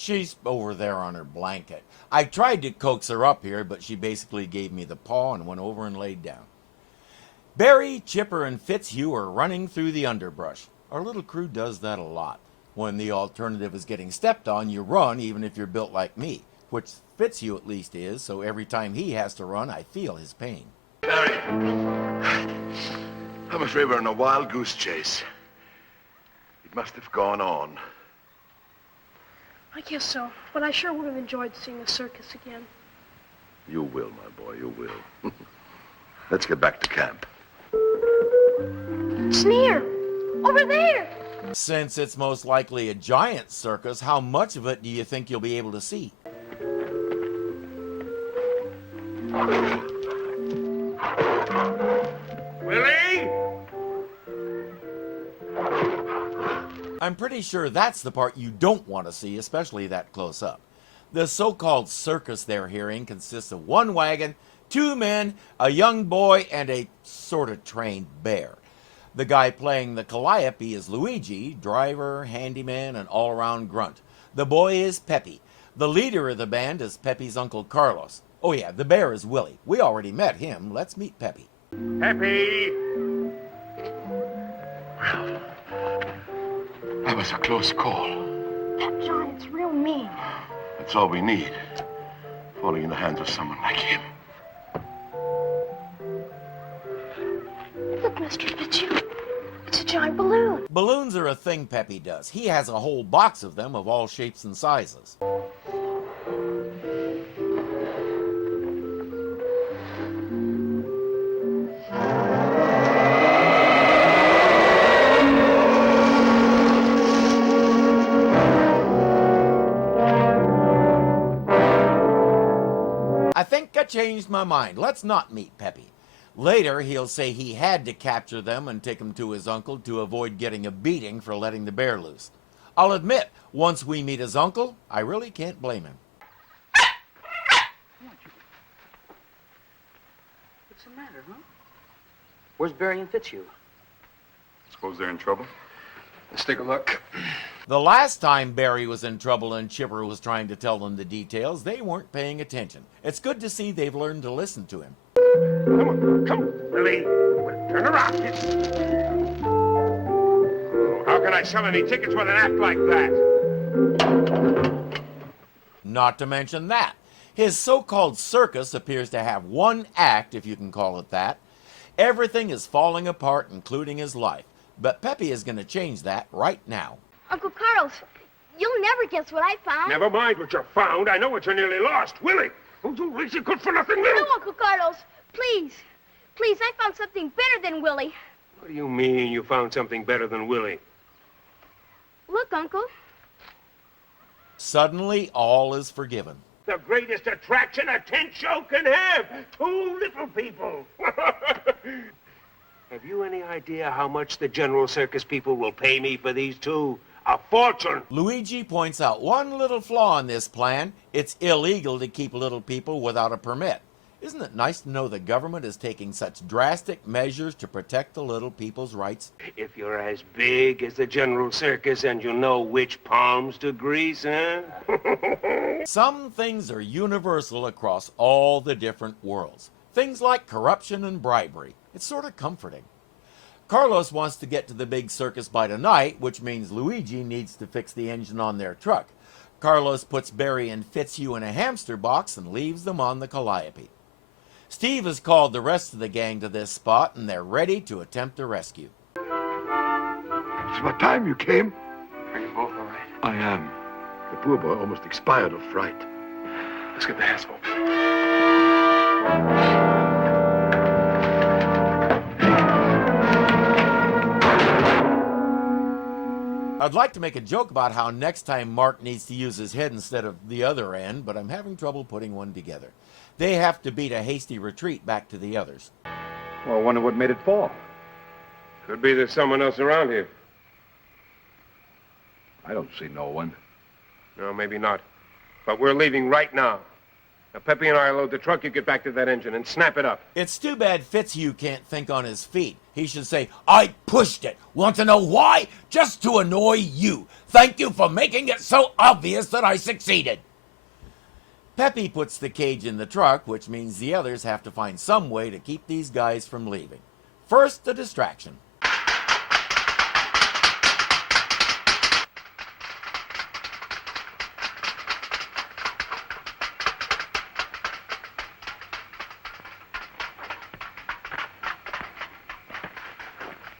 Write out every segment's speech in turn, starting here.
She's over there on her blanket. I tried to coax her up here, but she basically gave me the paw and went over and laid down. Barry, Chipper, and Fitzhugh are running through the underbrush. Our little crew does that a lot. When the alternative is getting stepped on, you run even if you're built like me, which Fitzhugh at least is, so every time he has to run, I feel his pain. Barry, I'm afraid we're in a wild goose chase. It must have gone on. I guess so, but I sure would have enjoyed seeing the circus again. You will, my boy, you will. Let's get back to camp. It's near! Over there! Since it's most likely a giant circus, how much of it do you think you'll be able to see? Willie? I'm pretty sure that's the part you don't want to see, especially that close up. The so-called circus they're hearing consists of one wagon, two men, a young boy, and a sort of trained bear. The guy playing the calliope is Luigi, driver, handyman, and all-around grunt. The boy is Pepe. The leader of the band is Pepe's Uncle Carlos. Oh yeah, the bear is Willie. We already met him. Let's meet Pepe. Pepe! Well, that was a close call. That John, it's real mean. That's all we need. Falling in the hands of someone like him. Look, Mr. Fitzhugh. It's a giant balloon. Balloons are a thing Pepe does. He has a whole box of them of all shapes and sizes. I think I changed my mind. Let's not meet Pepe. Later, he'll say he had to capture them and take them to his uncle to avoid getting a beating for letting the bear loose. I'll admit, once we meet his uncle, I really can't blame him. What's the matter, huh? Where's Barry and Fitzhugh? Suppose they're in trouble? Let's take a look. The last time Barry was in trouble and Chipper was trying to tell them the details, they weren't paying attention. It's good to see they've learned to listen to him. Come on, Willie. Turn around. Oh, how can I sell any tickets with an act like that? Not to mention that. His so-called circus appears to have one act, if you can call it that. Everything is falling apart, including his life. But Pepe is going to change that right now. Uncle Carlos, you'll never guess what I found. Never mind what you found. I know what you nearly lost. Willie! Oh, you lazy good-for-nothing little... No, Uncle Carlos, please. Please, I found something better than Willie. What do you mean you found something better than Willie? Look, Uncle. Suddenly, all is forgiven. The greatest attraction a tent show can have. Two little people. Have you any idea how much the General Circus people will pay me for these two? A fortune. Luigi points out one little flaw in this plan. It's illegal to keep little people without a permit. Isn't it nice to know the government is taking such drastic measures to protect the little people's rights? If you're as big as the General Circus and you know which palms to grease, huh? Some things are universal across all the different worlds. Things like corruption and bribery. It's sort of comforting. Carlos wants to get to the big circus by tonight, which means Luigi needs to fix the engine on their truck. Carlos puts Barry and Fitzhugh in a hamster box and leaves them on the calliope. Steve has called the rest of the gang to this spot, and they're ready to attempt a rescue. It's about time you came. Are you both all right? I am. The poor boy almost expired of fright. Let's get the asphalt. I'd like to make a joke about how next time Mark needs to use his head instead of the other end, but I'm having trouble putting one together. They have to beat a hasty retreat back to the others. Well, I wonder what made it fall. Could be there's someone else around here. I don't see no one. No, maybe not. But we're leaving right now. Now, Pepe and I load the truck, you get back to that engine and snap it up. It's too bad Fitzhugh can't think on his feet. He should say, I pushed it. Want to know why? Just to annoy you. Thank you for making it so obvious that I succeeded. Pepe puts the cage in the truck, which means the others have to find some way to keep these guys from leaving. First, the distraction.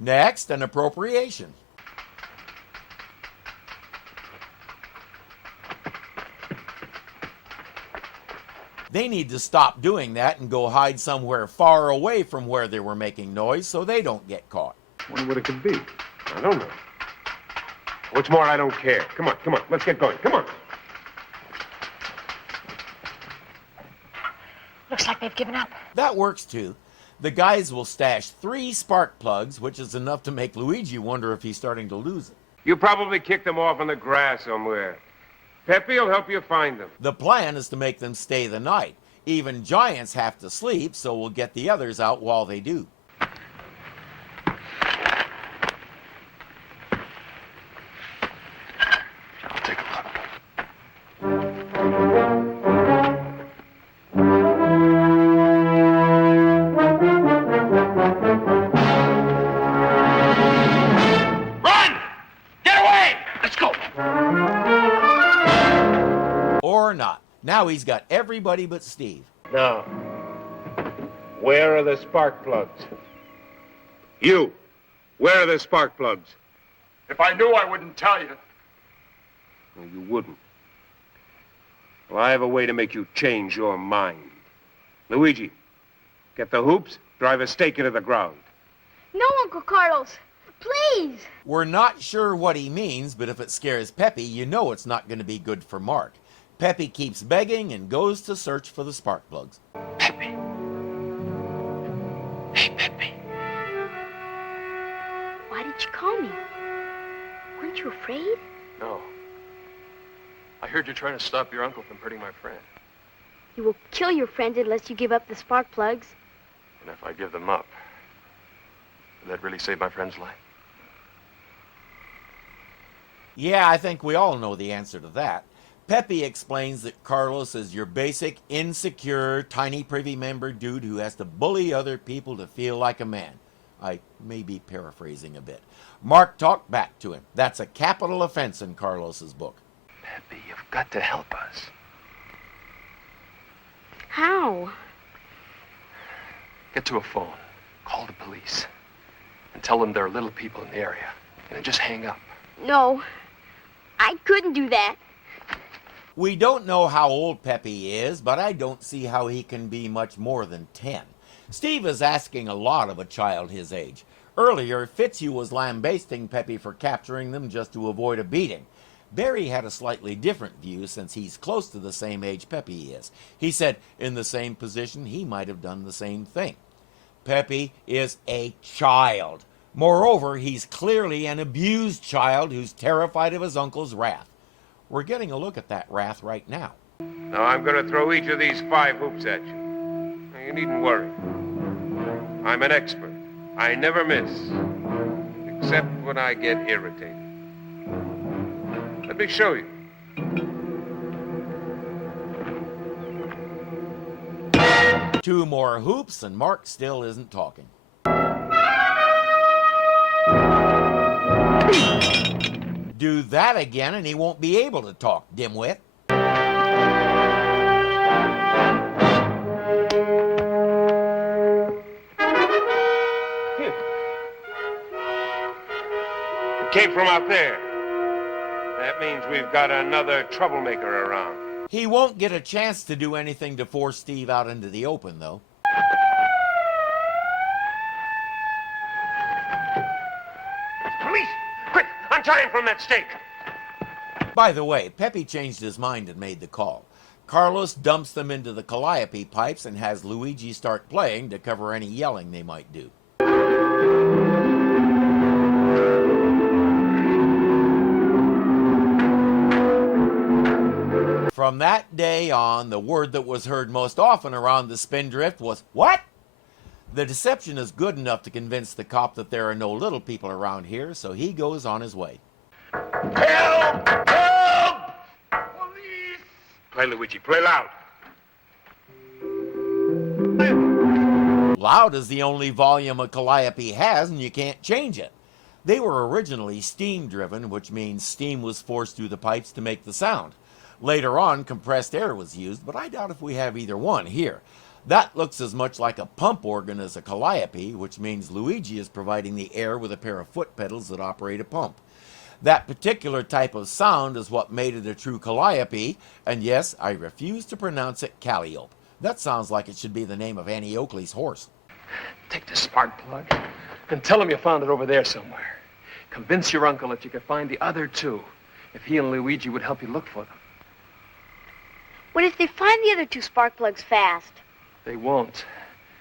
Next, an appropriation. They need to stop doing that and go hide somewhere far away from where they were making noise so they don't get caught. Wonder what it could be. I don't know. What's more, I don't care. Come on, let's get going. Come on. Looks like they've given up. That works too. The guys will stash 3 spark plugs, which is enough to make Luigi wonder if he's starting to lose it. You probably kicked them off in the grass somewhere. Pepe will help you find them. The plan is to make them stay the night. Even giants have to sleep, so we'll get the others out while they do. I'll take a look. Run! Get away! Let's go! Or not. Now he's got everybody but Steve. Now, where are the spark plugs? You, where are the spark plugs? If I knew, I wouldn't tell you. Well, you wouldn't. Well, I have a way to make you change your mind. Luigi, get the hoops, drive a stake into the ground. No, Uncle Carlos. Please. We're not sure what he means, but if it scares Pepe, you know it's not going to be good for Mark. Pepe keeps begging and goes to search for the spark plugs. Pepe. Hey, Pepe. Why did you call me? Weren't you afraid? No. I heard you're trying to stop your uncle from hurting my friend. You will kill your friend unless you give up the spark plugs. And if I give them up, would that really save my friend's life? Yeah, I think we all know the answer to that. Pepe explains that Carlos is your basic, insecure, tiny privy member dude who has to bully other people to feel like a man. I may be paraphrasing a bit. Mark talked back to him. That's a capital offense in Carlos's book. Pepe, you've got to help us. How? Get to a phone, call the police, and tell them there are little people in the area, and then just hang up. No, I couldn't do that. We don't know how old Pepe is, but I don't see how he can be much more than 10. Steve is asking a lot of a child his age. Earlier, Fitzhugh was lambasting Pepe for capturing them just to avoid a beating. Barry had a slightly different view since he's close to the same age Pepe is. He said in the same position he might have done the same thing. Pepe is a child. Moreover, he's clearly an abused child who's terrified of his uncle's wrath. We're getting a look at that wrath right now. Now, I'm going to throw each of these 5 hoops at you. Now, you needn't worry. I'm an expert. I never miss, except when I get irritated. Let me show you. Two more hoops and Mark still isn't talking. Do that again and he won't be able to talk, dimwit. It came from out there. That means we've got another troublemaker around. He won't get a chance to do anything to force Steve out into the open, though. Police! Quick! Untie him from that stake! By the way, Pepe changed his mind and made the call. Carlos dumps them into the calliope pipes and has Luigi start playing to cover any yelling they might do. From that day on, the word that was heard most often around the Spindrift was, "What?" The deception is good enough to convince the cop that there are no little people around here, so he goes on his way. Help! Help! Police! Play, Luigi. Play loud. Loud is the only volume a calliope has, and you can't change it. They were originally steam-driven, which means steam was forced through the pipes to make the sound. Later on, compressed air was used, but I doubt if we have either one here. That looks as much like a pump organ as a calliope, which means Luigi is providing the air with a pair of foot pedals that operate a pump. That particular type of sound is what made it a true calliope, and yes, I refuse to pronounce it calliope. That sounds like it should be the name of Annie Oakley's horse. Take the spark plug and tell him you found it over there somewhere. Convince your uncle that you could find the other two, if he and Luigi would help you look for them. What if they find the other two spark plugs fast? They won't,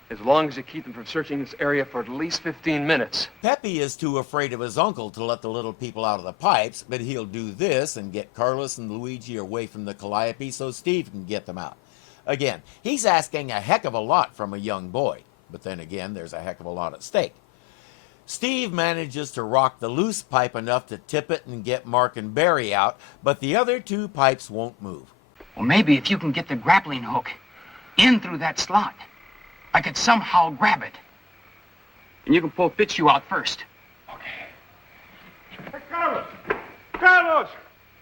as long as you keep them from searching this area for at least 15 minutes. Peppy is too afraid of his uncle to let the little people out of the pipes, but he'll do this and get Carlos and Luigi away from the calliope so Steve can get them out. Again, he's asking a heck of a lot from a young boy, but then again, there's a heck of a lot at stake. Steve manages to rock the loose pipe enough to tip it and get Mark and Barry out, but the other two pipes won't move. Well, maybe if you can get the grappling hook in through that slot, I could somehow grab it. And you can pull Fitzhugh out first. Hey, Carlos! Carlos!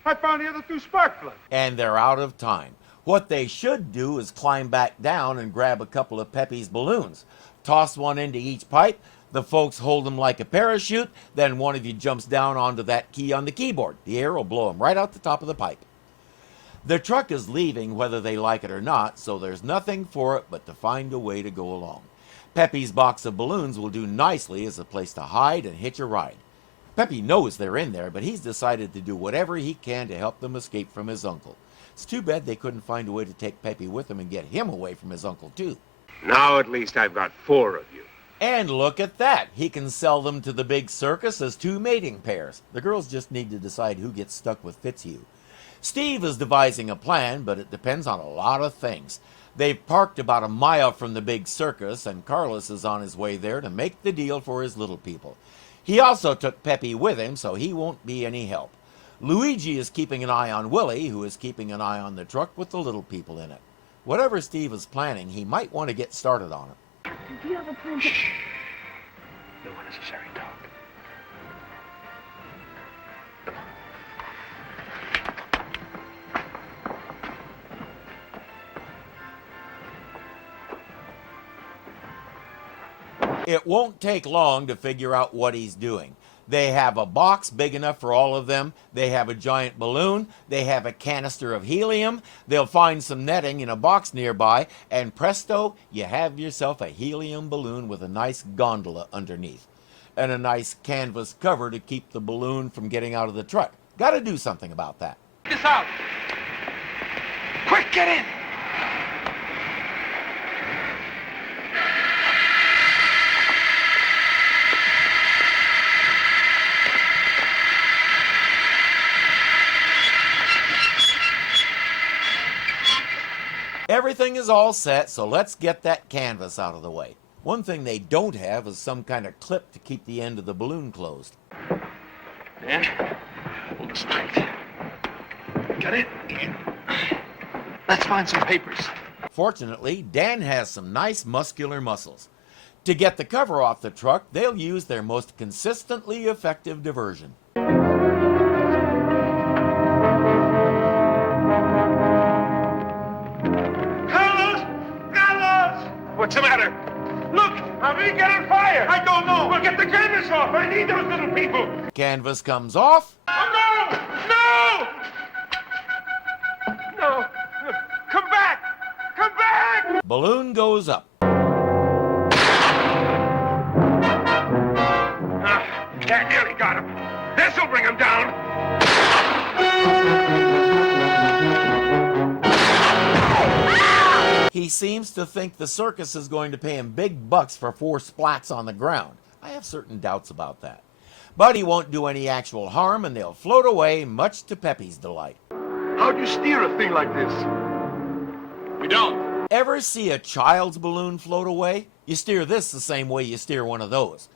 I found the other two spark plugs. And they're out of time. What they should do is climb back down and grab a couple of Peppy's balloons. Toss one into each pipe. The folks hold them like a parachute. Then one of you jumps down onto that key on the keyboard. The air will blow them right out the top of the pipe. The truck is leaving whether they like it or not, so there's nothing for it but to find a way to go along. Peppy's box of balloons will do nicely as a place to hide and hitch a ride. Peppy knows they're in there, but he's decided to do whatever he can to help them escape from his uncle. It's too bad they couldn't find a way to take Peppy with them and get him away from his uncle, too. Now at least I've got 4 of you. And look at that. He can sell them to the big circus as 2 mating pairs. The girls just need to decide who gets stuck with Fitzhugh. Steve is devising a plan, but it depends on a lot of things. They've parked about a mile from the big circus, and Carlos is on his way there to make the deal for his little people. He also took Peppy with him, so he won't be any help. Luigi is keeping an eye on Willie, who is keeping an eye on the truck with the little people in it. Whatever Steve is planning, he might want to get started on it. Do you have a plan? No unnecessary talk. It won't take long to figure out what he's doing. They have a box big enough for all of them. They have a giant balloon. They have a canister of helium. They'll find some netting in a box nearby, and presto, you have yourself a helium balloon with a nice gondola underneath, and a nice canvas cover to keep the balloon from getting out of the truck. Got to do something about that. Get this out! Quick, get in! Everything is all set, so let's get that canvas out of the way. One thing they don't have is some kind of clip to keep the end of the balloon closed. Dan, hold the strength. Got it? Let's find some papers. Fortunately, Dan has some nice muscular muscles. To get the cover off the truck, they'll use their most consistently effective diversion. What's the matter? Look! I'm being on fire! I don't know! Well, get the canvas off! I need those little people! Canvas comes off. Oh, no! No! No! Come back! Come back! Balloon goes up. That nearly got him. This'll bring him down. He seems to think the circus is going to pay him big bucks for 4 splats on the ground. I have certain doubts about that. But he won't do any actual harm, and they'll float away, much to Peppy's delight. How'd you steer a thing like this? We don't. Ever see a child's balloon float away? You steer this the same way you steer one of those.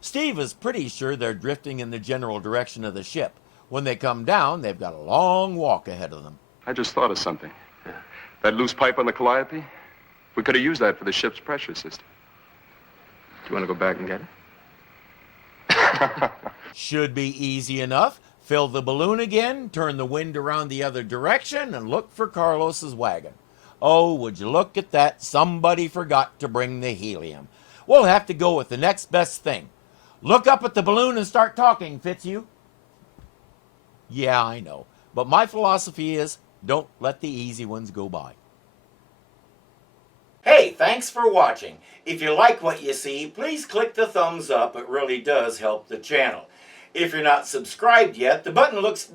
Steve is pretty sure they're drifting in the general direction of the ship. When they come down, they've got a long walk ahead of them. I just thought of something. That loose pipe on the Calliope, we could have used that for the ship's pressure system. Do you want to go back and get it? Should be easy enough. Fill the balloon again, turn the wind around the other direction, and look for Carlos's wagon. Oh, would you look at that? Somebody forgot to bring the helium. We'll have to go with the next best thing. Look up at the balloon and start talking, Fitzhugh. Yeah, I know. But my philosophy is, don't let the easy ones go by. Hey, thanks for watching. If you like what you see, please click the thumbs up. It really does help the channel. If you're not subscribed yet, the button looks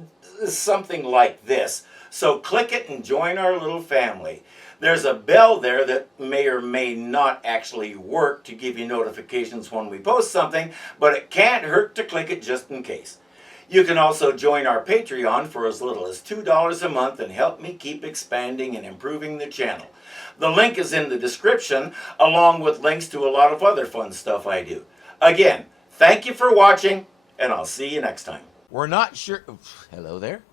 something like this. So click it and join our little family. There's a bell there that may or may not actually work to give you notifications when we post something, but it can't hurt to click it just in case. You can also join our Patreon for as little as $2 a month and help me keep expanding and improving the channel. The link is in the description, along with links to a lot of other fun stuff I do. Again, thank you for watching, and I'll see you next time. We're not sure... Hello there?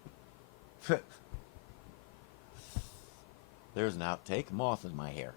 There's an outtake. Moth in my hair.